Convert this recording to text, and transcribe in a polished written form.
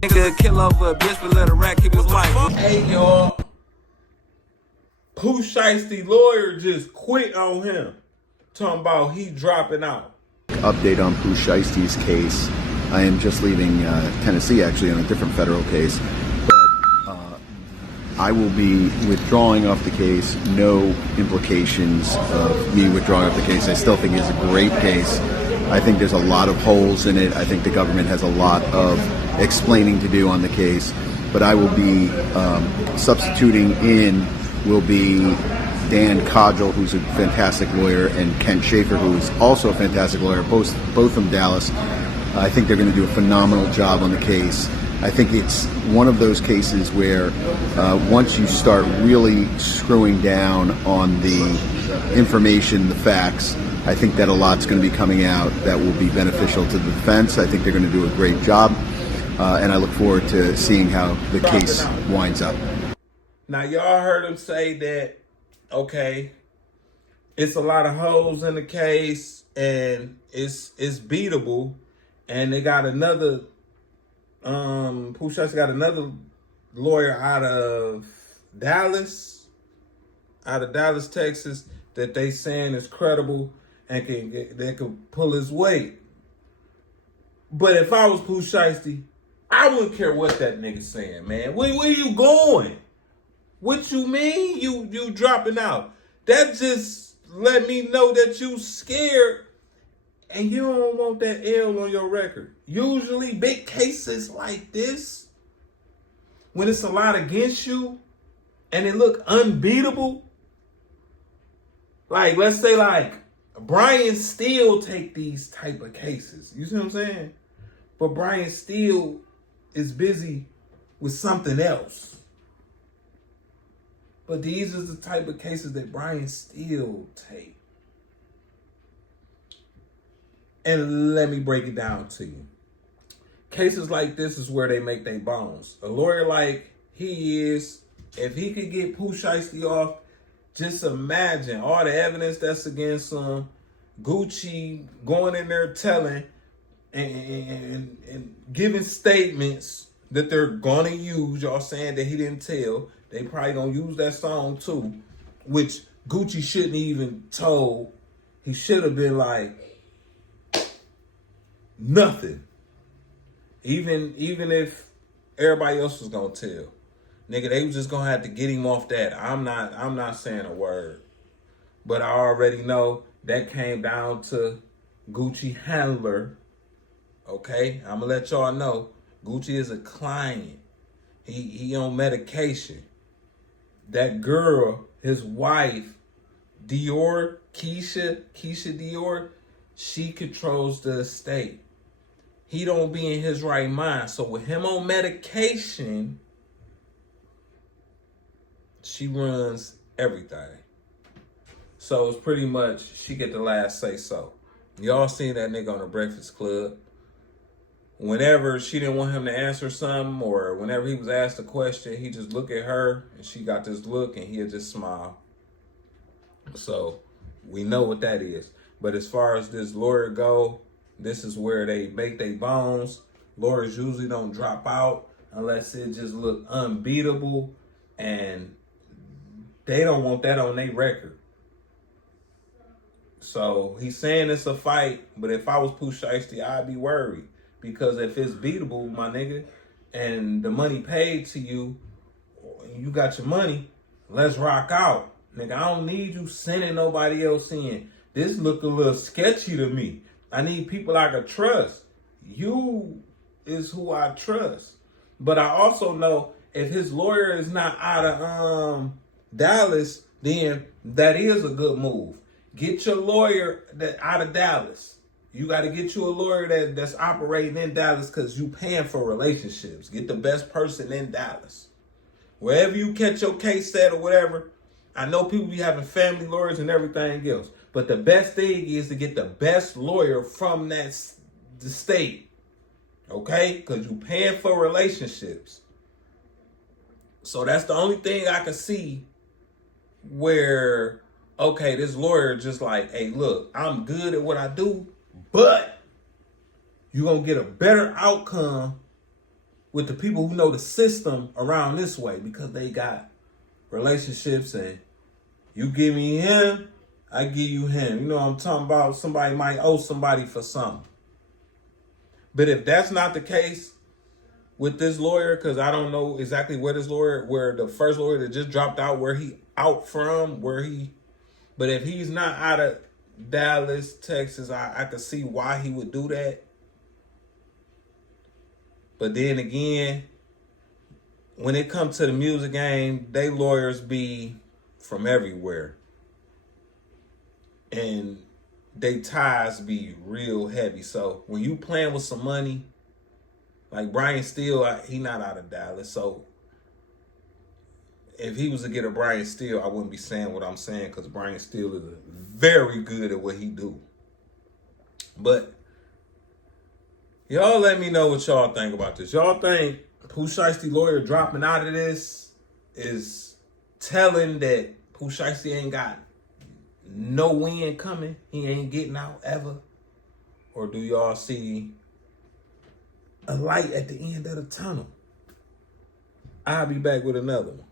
Nigga kill over a bitch, but let a rat keep his wife. Hey, y'all. Pooh Shiesty lawyer just quit on him. Talking about he dropping out. Update on Pooh Shiesty's case. I am just leaving Tennessee, actually, on a different federal case. But I will be withdrawing off the case. No implications of me withdrawing off the case. I still think it's a great case. I think there's a lot of holes in it. I think the government has a lot of explaining to do on the case. But I will be substituting in will be Dan Codgel, who's a fantastic lawyer, and Kent Schaefer, who is also a fantastic lawyer, both from Dallas. I think they're going to do a phenomenal job on the case. I think it's one of those cases where once you start really screwing down on the information, the facts, I think that a lot's going to be coming out that will be beneficial to the defense. I think they're going to do a great job, and I look forward to seeing how the case winds up. Now, y'all heard him say that, okay, it's a lot of holes in the case, and it's beatable, and they got another, Pooh Shiesty got another lawyer out of Dallas, Texas, that they saying is credible and can pull his weight. But if I was Pooh Shiesty, I wouldn't care what that nigga saying, man. Where you going? What you mean you dropping out? That just let me know that you scared and you don't want that L on your record. Usually big cases like this, when it's a lot against you and it look unbeatable, like let's say like Brian Steele take these type of cases. You see what I'm saying? But Brian Steele is busy with something else. But these are the type of cases that Brian Steele take. And let me break it down to you. Cases like this is where they make their bones. A lawyer like he is, if he could get Pooh Shiesty off, just imagine all the evidence that's against him, Gucci going in there telling and giving statements that they're gonna use. Y'all saying that he didn't tell. They probably gonna use that song too, which Gucci shouldn't even told. He should have been like nothing. Even if everybody else was gonna tell, nigga, they was just gonna have to get him off that. I'm not saying a word, but I already know that came down to Gucci handler. Okay, I'm gonna let y'all know Gucci is a client. He on medication. That girl, his wife, Keisha Dior, she controls the estate. He don't be in his right mind. So with him on medication, she runs everything. So it's pretty much she get the last say so. Y'all seen that nigga on the Breakfast Club. Whenever she didn't want him to answer something, or whenever he was asked a question, he just look at her and she got this look and he'll just smile. So we know what that is. But as far as this lawyer go, this is where they make their bones. Lawyers usually don't drop out unless it just look unbeatable, and they don't want that on their record. So he's saying it's a fight, but if I was Pooh Shiesty, I'd be worried. Because if it's beatable, my nigga, and the money paid to you, you got your money, let's rock out. Nigga, I don't need you sending nobody else in. This look a little sketchy to me. I need people I can trust. You is who I trust. But I also know if his lawyer is not out of Dallas, then that is a good move. Get your lawyer out of Dallas. You got to get you a lawyer that's operating in Dallas, because you paying for relationships. Get the best person in Dallas. Wherever you catch your case set or whatever, I know people be having family lawyers and everything else. But the best thing is to get the best lawyer from the state. Okay? Because you paying for relationships. So that's the only thing I can see where, okay, this lawyer just like, hey, look, I'm good at what I do, but you're going to get a better outcome with the people who know the system around this way because they got relationships and you give me him, I give you him. You know what I'm talking about? Somebody might owe somebody for something. But if that's not the case with this lawyer, because I don't know exactly where the first lawyer that just dropped out, where he out from, but if he's not out of Dallas, Texas, I could see why he would do that. But then again, when it comes to the music game, they lawyers be from everywhere. And they ties be real heavy. So when you playing with some money, like Brian Steele, he not out of Dallas. So if he was to get a Brian Steele, I wouldn't be saying what I'm saying because Brian Steele is very good at what he do. But y'all let me know what y'all think about this. Y'all think Pooh Shiesty lawyer dropping out of this is telling that Pooh Shiesty ain't got no win coming? He ain't getting out ever? Or do y'all see a light at the end of the tunnel? I'll be back with another one.